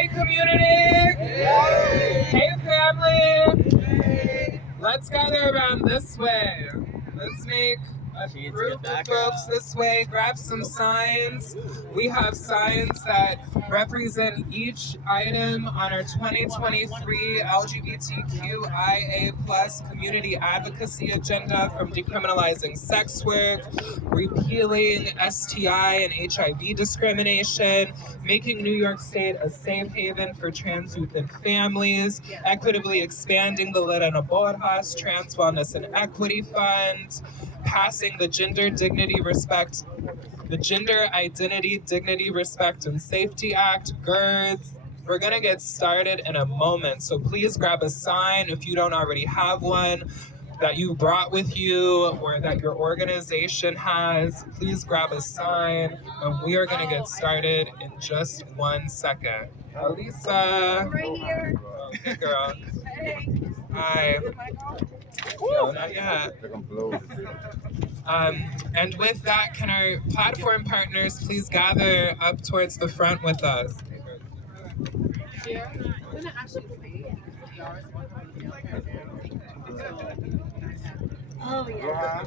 Hey community! Hey family! Let's gather around this way. Let's make a group of folks this way. Grab some signs. We have signs that represent each item on our 2023 LGBTQIA plus community advocacy agenda, from decriminalizing sex work, repealing STI and HIV discrimination, making New York State a safe haven for trans youth and families, equitably expanding the Lid on Aborjas Trans Wellness and Equity Fund, passing the Gender Identity, Dignity, Respect, and Safety Act, GIRDS. We're gonna get started in a moment, so please grab a sign if you don't already have one that you brought with you or that your organization has. Please grab a sign, and we are gonna get started in just 1 second. Elisa. Right here. Hey, girl. Hey. Hi. No, not yet. And with that, can our platform partners please gather up towards the front with us? Oh, yeah.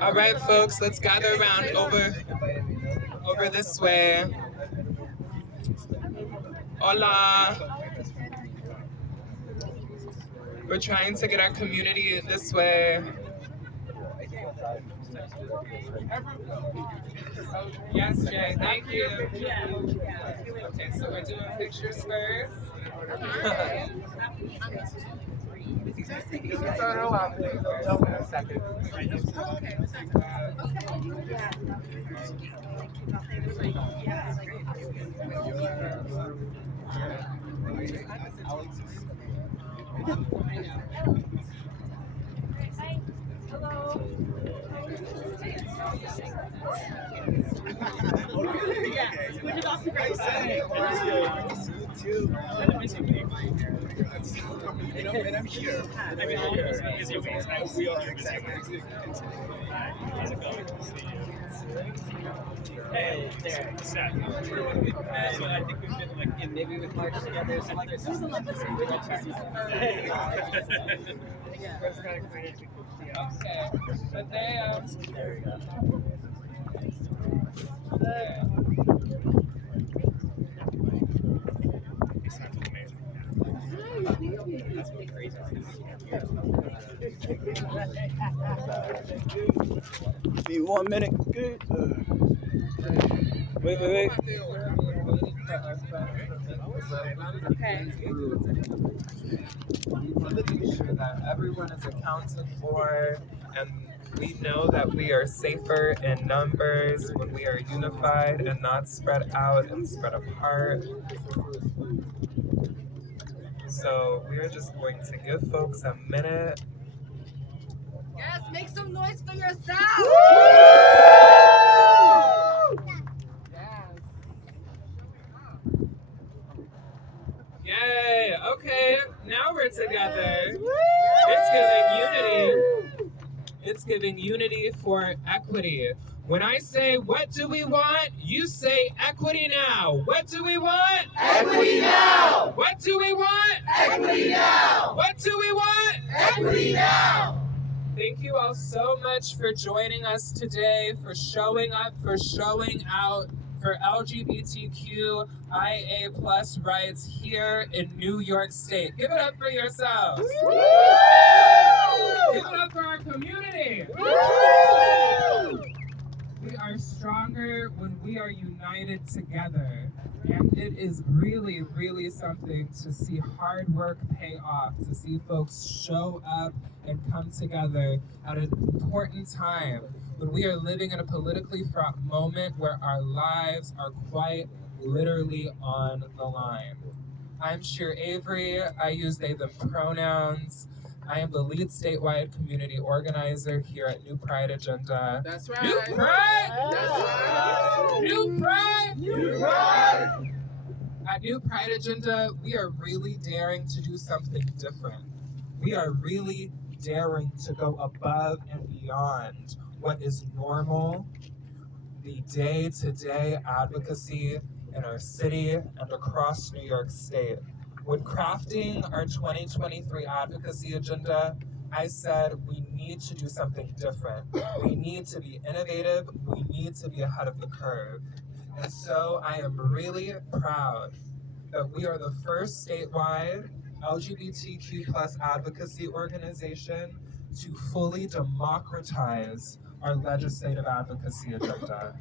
All right, folks, let's gather around over this way. Hola. We're trying to get our community this way. Yes, Jay, thank you. Okay, so we're doing pictures first. And I'm here. I mean, all of us are busy ways. We are exactly. How's it going? Hey, there. So I think we've been like maybe with March together, some other stuff. Okay, but there we go. Be 1 minute. Good. Wait. Okay. We want to be sure that everyone is accounted for, and we know that we are safer in numbers when we are unified and not spread out and spread apart. So we're just going to give folks a minute. Yes, make some noise for yourself. Yay! Okay, now we're together. It's giving unity. It's giving unity for equity. When I say, what do we want? You say equity now. What do we want? Equity now! What do we want? Equity now! What do we want? Equity now! Thank you all so much for joining us today, for showing up, for showing out for LGBTQIA plus rights here in New York State. Give it up for yourselves. Woo! Give it up for our community. Woo! We are stronger when we are united together. And it is really, really something to see hard work pay off, to see folks show up and come together at an important time when we are living in a politically fraught moment where our lives are quite literally on the line. I'm Sheer Avery. I use they, them pronouns. I am the lead statewide community organizer here at New Pride Agenda. That's right. New Pride! That's right. New Pride! New Pride! At New Pride Agenda, we are really daring to do something different. We are really daring to go above and beyond what is normal, the day-to-day advocacy in our city and across New York State. When crafting our 2023 advocacy agenda, I said we need to do something different. We need to be innovative. We need to be ahead of the curve. And so I am really proud that we are the first statewide LGBTQ plus advocacy organization to fully democratize our legislative advocacy agenda.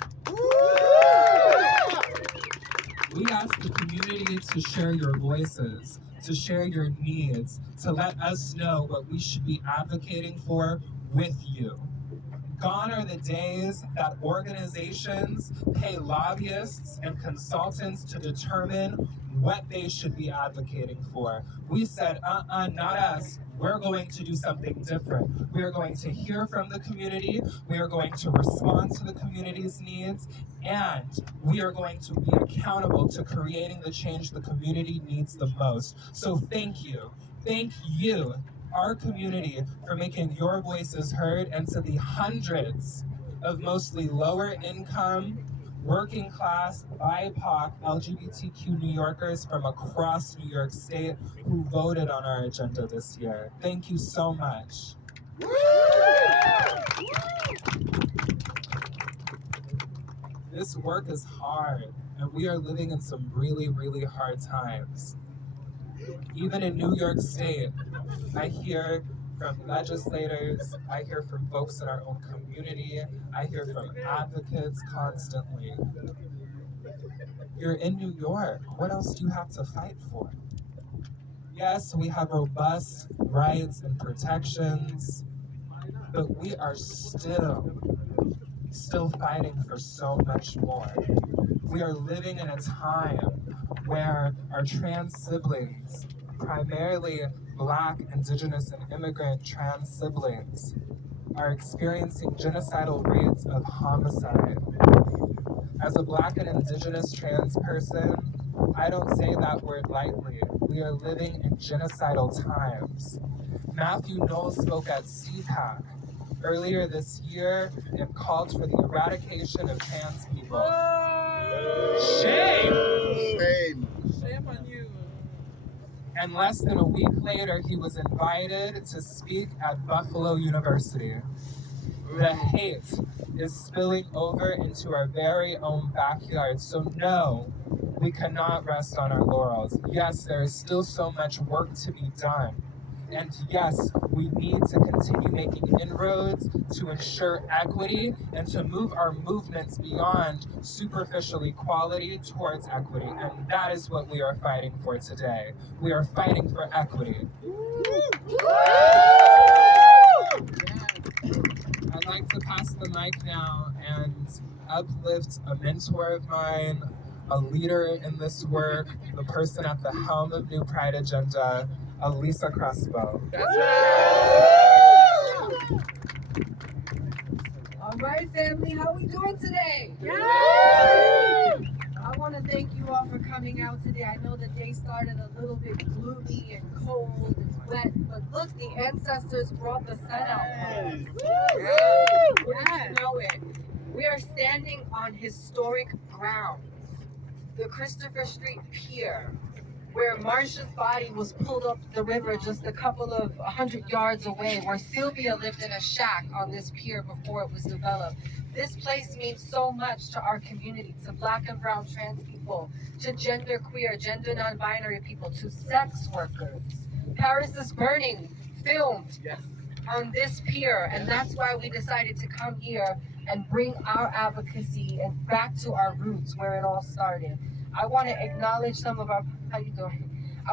We ask the community to share your voices, to share your needs, to let us know what we should be advocating for with you. Gone are the days that organizations pay lobbyists and consultants to determine what they should be advocating for. We said, not us. We're going to do something different. We are going to hear from the community. We are going to respond to the community's needs. And we are going to be accountable to creating the change the community needs the most. So thank you. Thank you, our community, for making your voices heard, and to the hundreds of mostly lower income, working class, BIPOC, LGBTQ New Yorkers from across New York State who voted on our agenda this year. Thank you so much. This work is hard, and we are living in some really, really hard times. Even in New York State, I hear from legislators, I hear from folks in our own community, I hear from advocates constantly. You're in New York. What else do you have to fight for? Yes, we have robust rights and protections, but we are still fighting for so much more. We are living in a time where our trans siblings, primarily Black, Indigenous, and immigrant trans siblings, are experiencing genocidal rates of homicide. As a Black and Indigenous trans person, I don't say that word lightly. We are living in genocidal times. Matthew Knowles spoke at CPAC earlier this year and called for the eradication of trans people. Shame! Shame. Shame on you. And less than a week later, he was invited to speak at Buffalo University. The hate is spilling over into our very own backyard. So no, we cannot rest on our laurels. Yes, there is still so much work to be done. And yes, we need to continue making inroads to ensure equity and to move our movements beyond superficial equality towards equity. And that is what we are fighting for today. We are fighting for equity. I'd like to pass the mic now and uplift a mentor of mine, a leader in this work, the person at the helm of New Pride Agenda, Elisa Crespo. That's right. All right, family, how we doing today? Yay! I want to thank you all for coming out today. I know the day started a little bit gloomy and cold and wet, but look, the ancestors brought the sun out for us. Yes. Wouldn't you know it? We are standing on historic grounds. The Christopher Street Pier, where Marsha's body was pulled up the river just a couple of 100 yards away, where Sylvia lived in a shack on this pier before it was developed. This place means so much to our community, to Black and brown trans people, to gender queer, gender non-binary people, to sex workers. Paris is Burning filmed on this pier, and that's why we decided to come here and bring our advocacy and back to our roots where it all started. I want to acknowledge some of our, I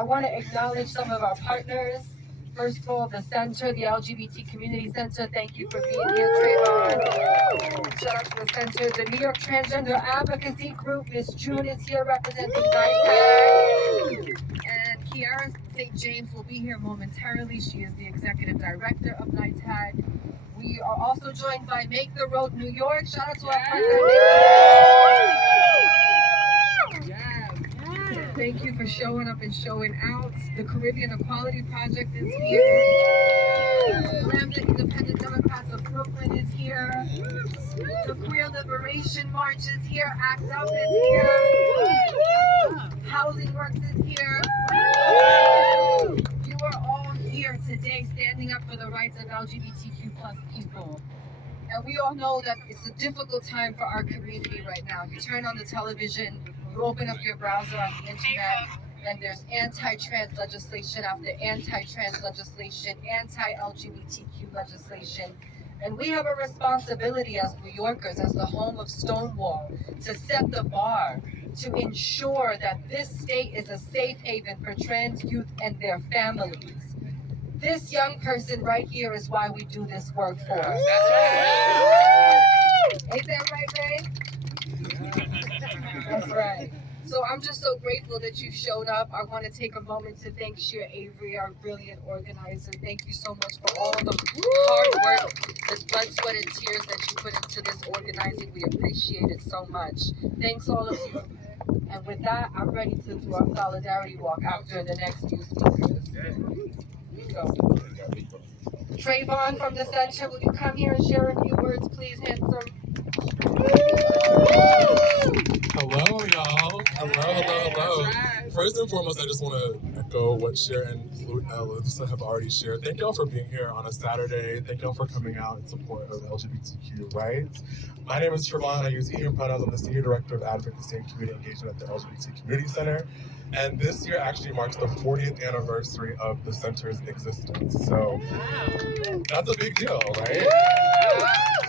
want to acknowledge some of our partners. First of all, the center, the LGBT Community Center. Thank you for being here, Trayvon. Shout out to the center. The New York Transgender Advocacy Group. Miss June is here representing NITAG. And Kiara St. James will be here momentarily. She is the executive director of NITAG. We are also joined by Make the Road New York. Shout out to our friends at Thank you for showing up and showing out. The Caribbean Equality Project is here. Lambda Independent Democrats of Brooklyn is here. The Queer Liberation March is here. ACT UP is here. Housing Works is here. You are all here today standing up for the rights of LGBTQ plus people. And we all know that it's a difficult time for our community right now. You turn on the television, you open up your browser on the internet, and there's anti-trans legislation after anti-trans legislation, anti-LGBTQ legislation. And we have a responsibility as New Yorkers, as the home of Stonewall, to set the bar, to ensure that this state is a safe haven for trans youth and their families. This young person right here is why we do this work for. That's right. Ain't that right, Ray? That's right. So I'm just so grateful that you showed up. I want to take a moment to thank Sheer Avery, our brilliant organizer. Thank you so much for all the hard work, the blood, sweat, and tears that you put into this organizing. We appreciate it so much. Thanks all of you. And with that, I'm ready to do our solidarity walk after the next few speakers. So, Trayvon from the center, will you come here and share a few words, please, handsome? Hello, y'all. Hello. First and foremost, I just want to echo what Cher and Alyssa have already shared. Thank y'all for being here on a Saturday. Thank y'all for coming out in support of LGBTQ rights. My name is Trayvon. I use he and pronouns. I'm the Senior Director of Advocacy and Community Engagement at the LGBT Community Center. And this year actually marks the 40th anniversary of the center's existence. So that's a big deal, right?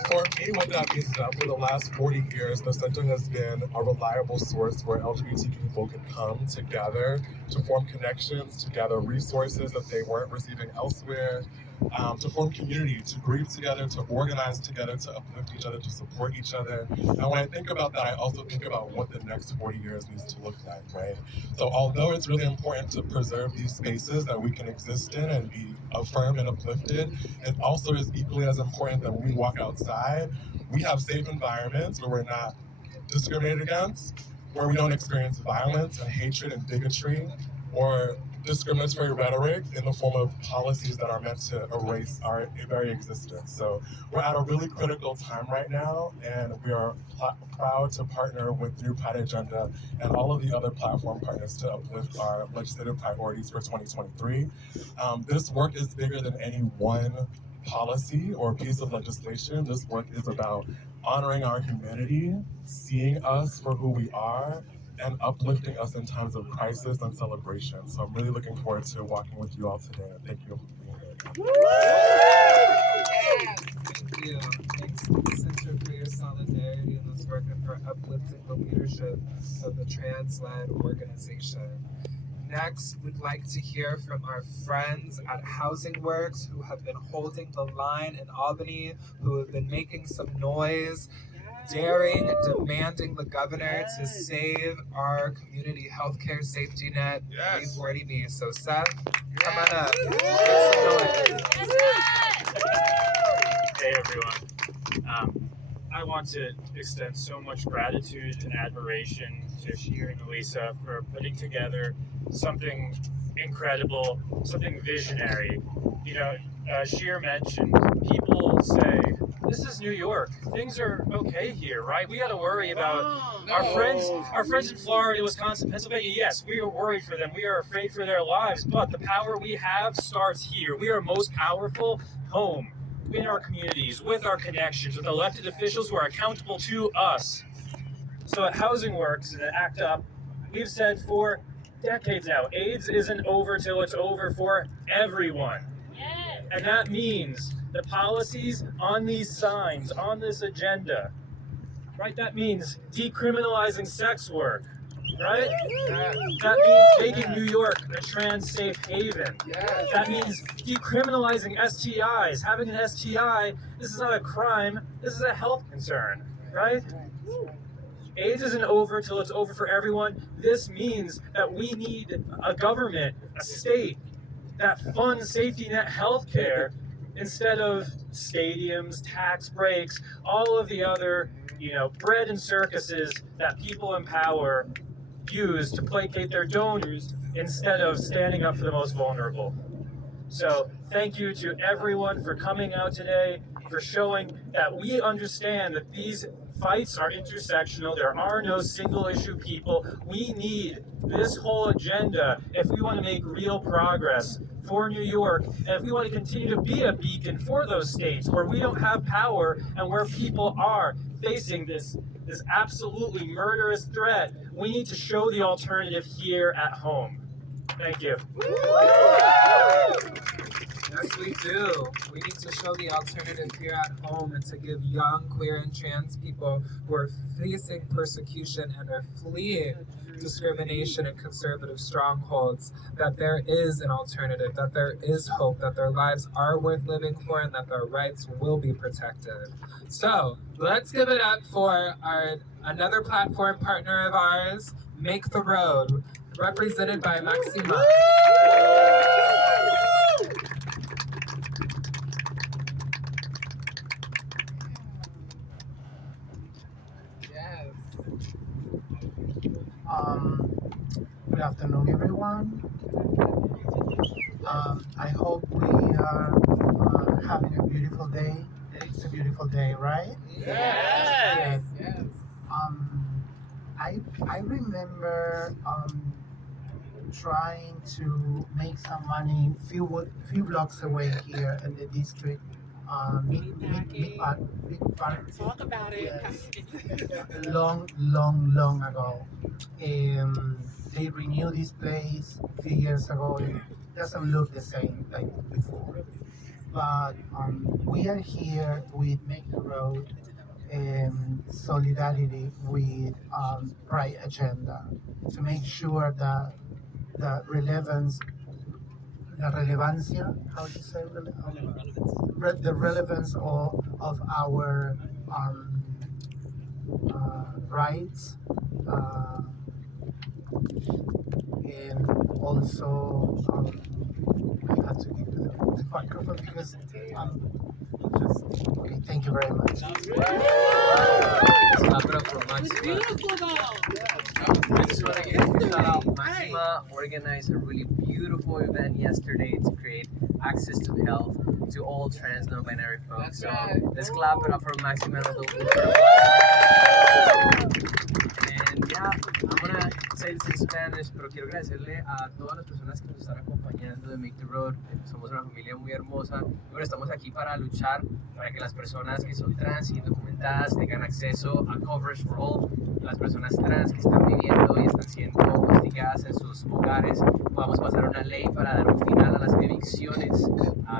For me, what that means is that for the last 40 years, the center has been a reliable source where LGBTQ people can come together to form connections, to gather resources that they weren't receiving elsewhere, to form community, to grieve together, to organize together, to uplift each other, to support each other. And when I think about that, I also think about what the next 40 years needs to look like, right? So although it's really important to preserve these spaces that we can exist in and be affirmed and uplifted, it also is equally as important that when we walk outside, we have safe environments where we're not discriminated against, where we don't experience violence and hatred and bigotry, or discriminatory rhetoric in the form of policies that are meant to erase our very existence. So we're at a really critical time right now, and we are proud to partner with New Pride Agenda and all of the other platform partners to uplift our legislative priorities for 2023. This work is bigger than any one policy or piece of legislation. This work is about honoring our humanity, seeing us for who we are, and uplifting us in times of crisis and celebration. So I'm really looking forward to walking with you all today. Thank you for being here. Thank you. Thanks to the Center for your solidarity and this work and for uplifting the leadership of the trans-led organization. Next, we'd like to hear from our friends at Housing Works who have been holding the line in Albany, who have been making some noise, demanding the governor to save our community healthcare safety net. Yes. 340B. So Seth, come on up. Hey everyone. I want to extend so much gratitude and admiration to Sheer and Elisa for putting together something incredible, something visionary. You know, Sheer mentioned people say, this is New York. Things are okay here, right? We got to worry about our friends in Florida, Wisconsin, Pennsylvania. Yes, we are worried for them. We are afraid for their lives, but the power we have starts here. We are most powerful home, in our communities, with our connections, with elected officials who are accountable to us. So at Housing Works and at ACT UP, we've said for decades now, AIDS isn't over till it's over for everyone. Yes. And that means the policies on these signs, on this agenda, right? That means decriminalizing sex work, right? Yes. That means making New York a trans safe haven. Yes. That means decriminalizing STIs. Having an STI, this is not a crime, this is a health concern, right? AIDS isn't over till it's over for everyone. This means that we need a government, a state, that funds safety net healthcare instead of stadiums, tax breaks, all of the other, bread and circuses that people in power use to placate their donors instead of standing up for the most vulnerable. So thank you to everyone for coming out today. for showing that we understand that these fights are intersectional. There are no single issue people. We need this whole agenda if we want to make real progress for New York, and if we want to continue to be a beacon for those states where we don't have power and where people are facing this absolutely murderous threat. We need to show the alternative here at home. Thank you. Yes, we do. We need to show the alternative here at home and to give young queer and trans people who are facing persecution and are fleeing discrimination and conservative strongholds that there is an alternative, that there is hope, that their lives are worth living for, and that their rights will be protected. So let's give it up for another platform partner of ours, Make the Road, represented by Maxima. Good afternoon, everyone. I hope we are having a beautiful day. It's a beautiful day, right? Yes. Yes. I remember trying to make some money few blocks away here in the district. Big park. Talk about it. Yes. Long ago. They renewed this place a few years ago. It doesn't look the same like before. But we are here with Make the Road and solidarity with Pride Agenda to make sure that the relevancia, how do you say the relevance of our rights, and also I have to give the microphone because okay, thank you very much. Beautiful though. I just want to give a shout out. Maxima organized a really beautiful event yesterday to create access to health to all trans non-binary folks. So let's clap it up for Maxima. And yeah, I'm gonna say this in Spanish, pero quiero agradecerle a todas las personas que nos están acompañando de Make the Road. Somos una familia muy hermosa. Bueno, estamos aquí para luchar para que las personas que son trans y indocumentadas tengan acceso a coverage for all. Las personas trans que están viviendo y están siendo hostigadas en sus hogares, podamos pasar una ley para dar un final a las evicciones,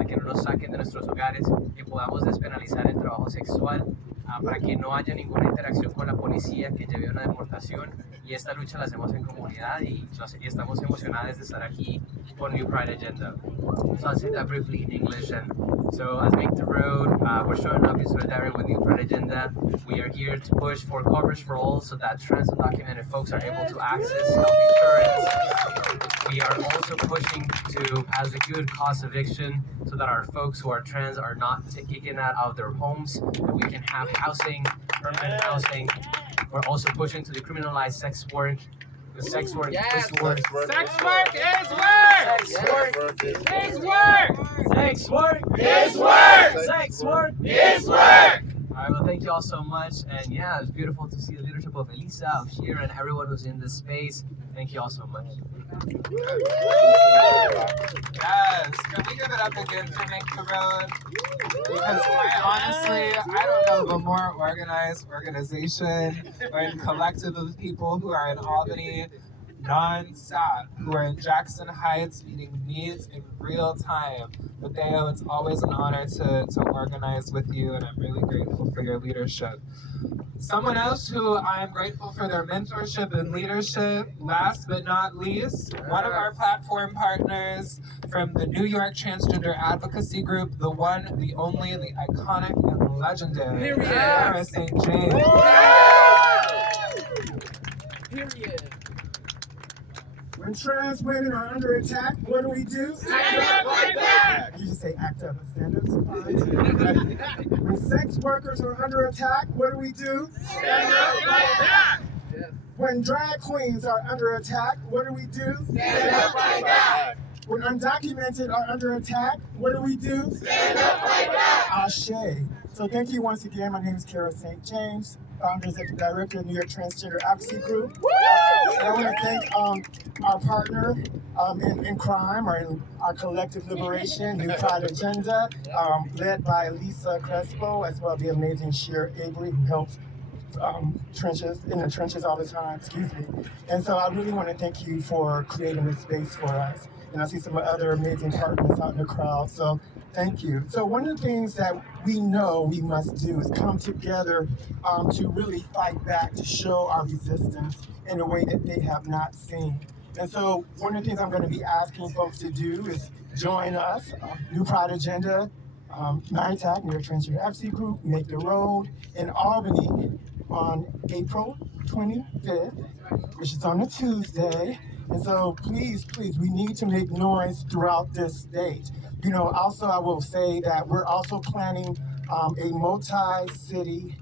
que no nos saquen de nuestros hogares, que podamos despenalizar el trabajo sexual, para que no haya ninguna interacción con la policía que lleve a una deportación. Y esta lucha la hacemos en comunidad y estamos emocionados de estar aquí con New Pride Agenda. So I'll say that briefly in English. And so as Make the Road, we're showing up in solidarity with New Pride Agenda. We are here to push for coverage for all so that trans undocumented folks are able to access health insurance. We are also pushing to pass a good cost eviction so that our folks who are trans are not taken out of their homes, that we can have housing, permanent housing. We're also pushing to decriminalize sex work. Because sex work is work. Sex work is work! Sex work Is work! Sex work Is work! Sex work Is work! All right, well, thank you all so much. And yeah, it's beautiful to see the leadership of Elisa, of Sheer, and everyone who's in this space. Thank you all so much. Yes, can we give it up again for Make the Road? Because quite honestly, I don't know the more organized organization or a collective of people who are in Albany non-stop, who are in Jackson Heights meeting needs in real time. Mateo, it's always an honor to organize with you, and I'm really grateful for your leadership. Someone else who I'm grateful for their mentorship and leadership, last but not least, one of our platform partners from the New York Transgender Advocacy Group, the one, the only, the iconic and legendary Sarah St. James. Period. When trans women are under attack, what do we do? Stand up, fight back! You just say act up and stand up. When sex workers are under attack, what do we do? Stand up, fight back! When drag queens are under attack, what do we do? Stand up, fight back! When undocumented are under attack, what do we do? Stand up, fight back! Ashe. So thank you once again. My name is Kara St. James, founder and executive director of New York Transgender Advocacy Group. And I want to thank our partner in crime or in our collective liberation, New Pride Agenda, led by Lisa Crespo, as well as the amazing Cher Avery, who helps in the trenches all the time, excuse me. And so I really want to thank you for creating this space for us. And I see some other amazing partners out in the crowd, so thank you. So one of the things that we know we must do is come together to really fight back, to show our resistance in a way that they have not seen. And so one of the things I'm going to be asking folks to do is join us, New Pride Agenda, NITAC, New York Transgender Advocacy Group, Make the Road in Albany on April 25th, which is on a Tuesday. And so please, we need to make noise throughout this state. You know, also I will say that we're also planning a multi-city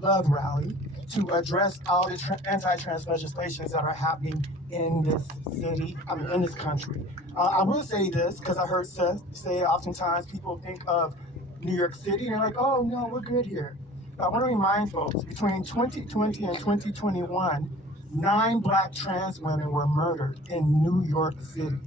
love rally to address all the anti-trans legislations that are happening in this city, in this country. I will say this, because I heard Seth say oftentimes people think of New York City and they're like, oh no, we're good here. But I want to remind folks, between 2020 and 2021, 9 Black trans women were murdered in New York City.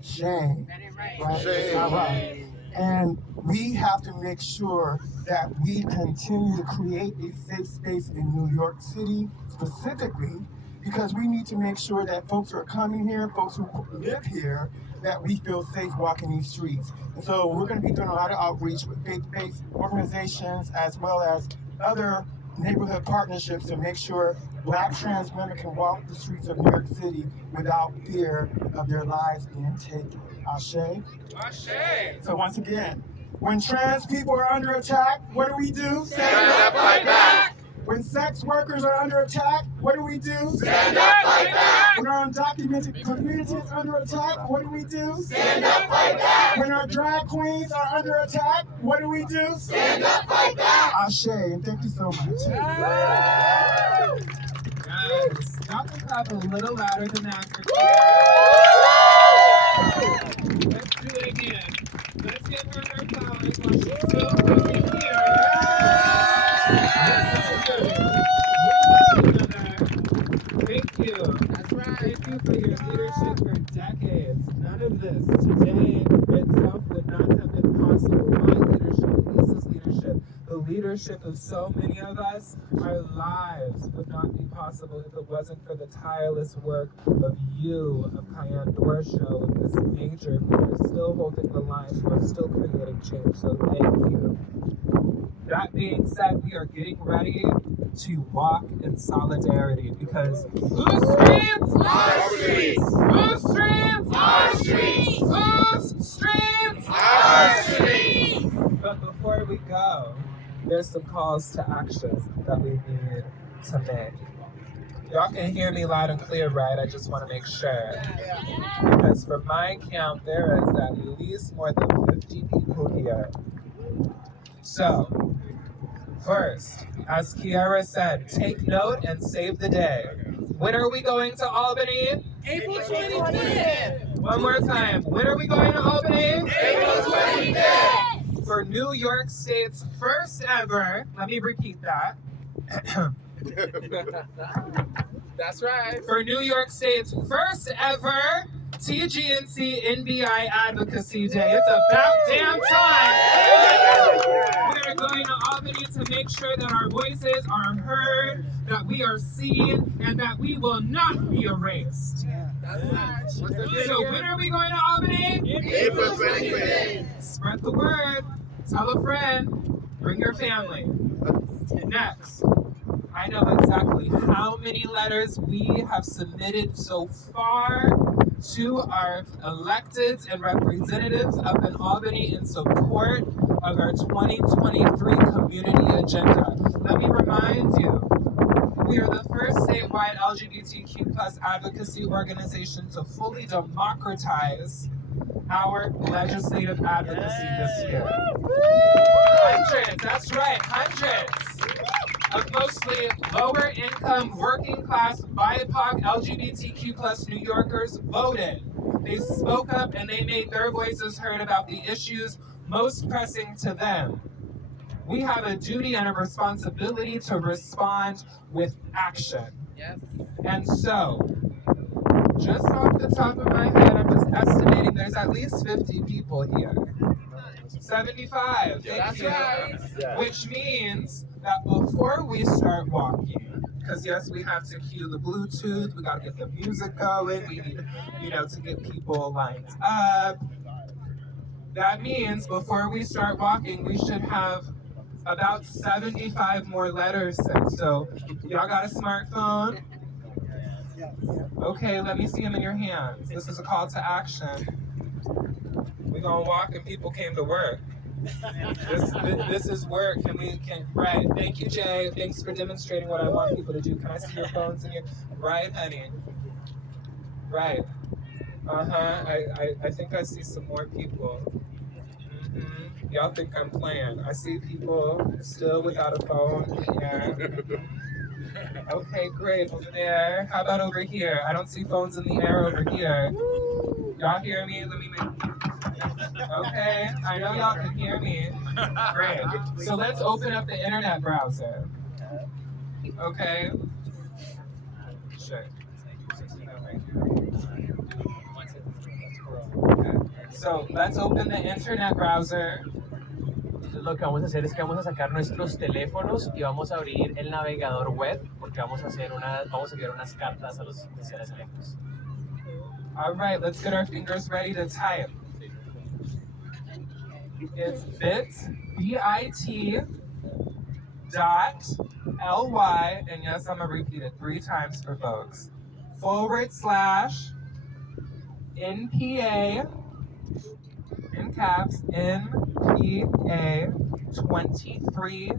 Shame, right? Shame. It's not right. And we have to make sure that we continue to create a safe space in New York City specifically, because we need to make sure that folks who are coming here, folks who live here, that we feel safe walking these streets. And so we're going to be doing a lot of outreach with faith-based organizations as well as other neighborhood partnerships to make sure Black trans women can walk the streets of New York City without fear of their lives being taken. Ashe? Ashe. So once again, when trans people are under attack, what do we do? Stand up, fight back. When sex workers are under attack, what do we do? Stand up, fight back. When our undocumented community is under attack, what do we do? Stand up, fight back. When our drag queens are under attack, what do we do? Stand up, fight back. Ashe, and thank you so much. Yes. Y'all can clap a little louder than that for Kira. Let's do it again. Let's give her her flowers while she's still fucking here. Thank you. That's right. Thank you for your leadership for decades. None of this today itself would not have been possible. My leadership, Lisa's leadership, the leadership of so many of us, our lives would not be possible if it wasn't for the tireless work of you, of Cayenne Dorshow, of this major who are still holding the line, who are still creating change. So thank you. That being said, we are getting ready to walk in solidarity because whose streets? Our streets. Whose streets? Our streets. Whose streets? Our streets. But before we go, there's some calls to action that we need to make. Y'all can hear me loud and clear, right? I just want to make sure. Because for my count, there is at least more than 50 people here. So, first, as Kiara said, take note and save the day. When are we going to Albany? April 25th. One more time. When are we going to Albany? April 25th. For New York State's first ever, let me repeat that. That's right. For New York State's first ever TGNC NBI Advocacy Day. It's about damn time. We are going to Albany to make sure that our voices are heard, that we are seen, and that we will not be erased. That's right. So when are we going to Albany? April 25th. Spread the word. Tell a friend. Bring your family. Next. I know exactly how many letters we have submitted so far to our electeds and representatives up in Albany in support of our 2023 community agenda. Let me remind you, we are the first statewide LGBTQ plus advocacy organization to fully democratize our legislative advocacy this year. Hundreds, that's right, hundreds of mostly lower income, working class, BIPOC, LGBTQ plus New Yorkers voted. They spoke up and they made their voices heard about the issues most pressing to them. we have a duty and a responsibility to respond with action. Yes. And so, just off the top of my head, I'm just estimating there's at least 50 people here. 75, thank That's you. right. Which means that before we start walking, because yes, we have to cue the Bluetooth, we gotta get the music going, we need, to get people lined up. That means before we start walking, we should have about 75 more letters sent. So, y'all got a smartphone? Okay, let me see them in your hands. This is a call to action. We're gonna walk and people came to work. This is work. Right. Thank you, Jay. Thanks for demonstrating what I want people to do. Can I see your phones in your right, honey? Right. I think I see some more people. Y'all think I'm playing. I see people still without a phone. Yeah. Okay, great. Over there. How about over here? I don't see phones in the air over here. Y'all hear me? Let me make... Okay, I know y'all can hear me. Great. So let's open up the internet browser. Okay. Sure. Okay. So let's open the internet browser. Entonces lo que vamos a hacer es que vamos a sacar nuestros teléfonos y vamos a abrir el navegador web porque vamos a enviar unas cartas a los oficiales electos. All right, let's get our fingers ready to type. It's bit.ly, and yes, I'm gonna repeat it 3 times for folks, /NPA, in caps, NPA 23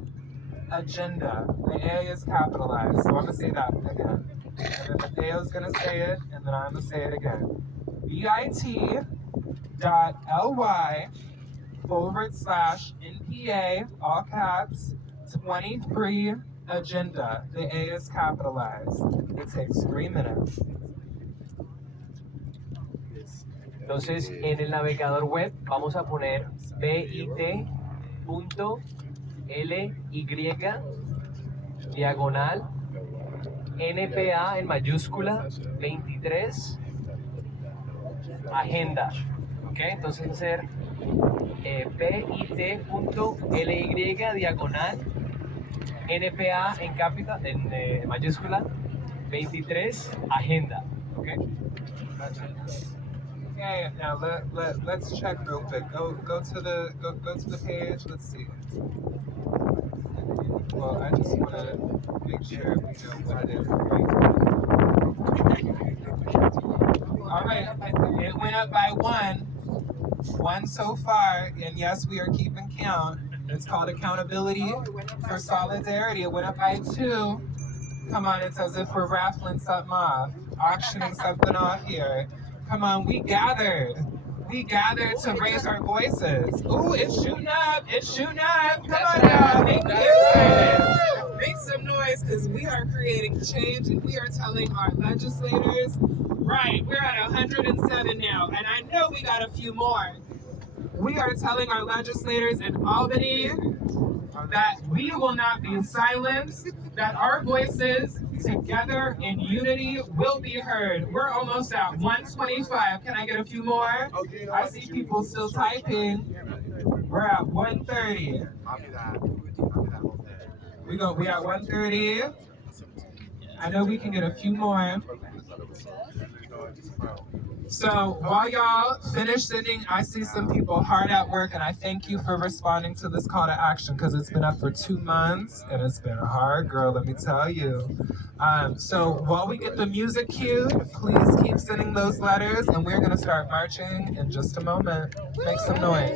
agenda. The A is capitalized, so I'm gonna say that again. And then the Dale is gonna say it, and then I'm gonna say it again. bit.ly /NPA, all caps, 23 agenda. The A is capitalized. It takes 3 minutes. Entonces, en el navegador web vamos a poner bit.ly diagonal NPA en mayúscula 23 agenda. ¿Ok? Entonces va a ser bit.ly diagonal NPA en mayúscula 23 agenda. ¿Ok? Okay, now let's check real quick. Go to the page. Let's see. Well, I just want to make sure we know what it is. All right, it went up by 1. 1 so far, and yes, we are keeping count. It's called accountability for solidarity. It went up by 2. Come on, it's as if we're raffling something off, auctioning something off here. Come on, we gathered. We gathered to raise our voices. Ooh, it's shooting up. It's shooting up. Come on, y'all. Make me excited. Make some noise, because we are creating change, and we are telling our legislators, right, we're at 107 now, and I know we got a few more. We are telling our legislators in Albany that we will not be silenced, that our voices together in unity will be heard. We're almost at 125. Can I get a few more? I see people still typing. We're at 130. We at 130. I know we can get a few more. So while y'all finish sending, I see some people hard at work, and I thank you for responding to this call to action, because it's been up for 2 months and it's been hard, girl, let me tell you. So while we get the music cued, please keep sending those letters, and we're gonna start marching in just a moment. Make some noise.